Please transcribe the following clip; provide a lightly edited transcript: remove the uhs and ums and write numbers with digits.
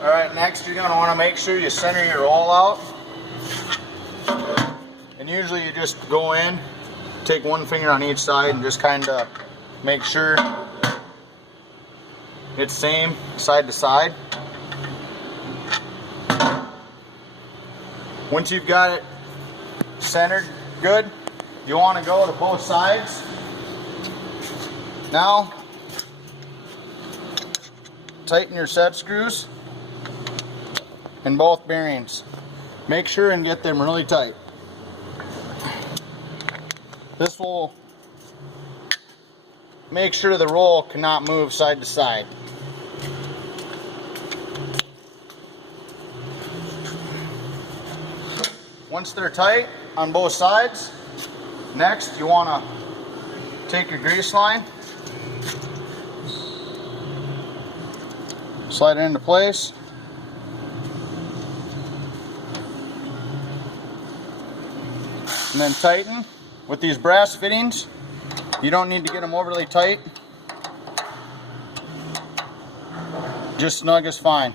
Alright, next you're going to want to make sure you center your roll out. And usually you just go in, take one finger on each side and just kind of make sure it's same side to side. Once you've got it centered good, you want to go to both sides. Now, tighten your set screws in both bearings. Make sure and get them really tight. This will make sure the roll cannot move side to side. Once they're tight on both sides, next you want to take your grease line, slide it into place, and then tighten. With these brass fittings, you don't need to get them overly tight, just snug is fine.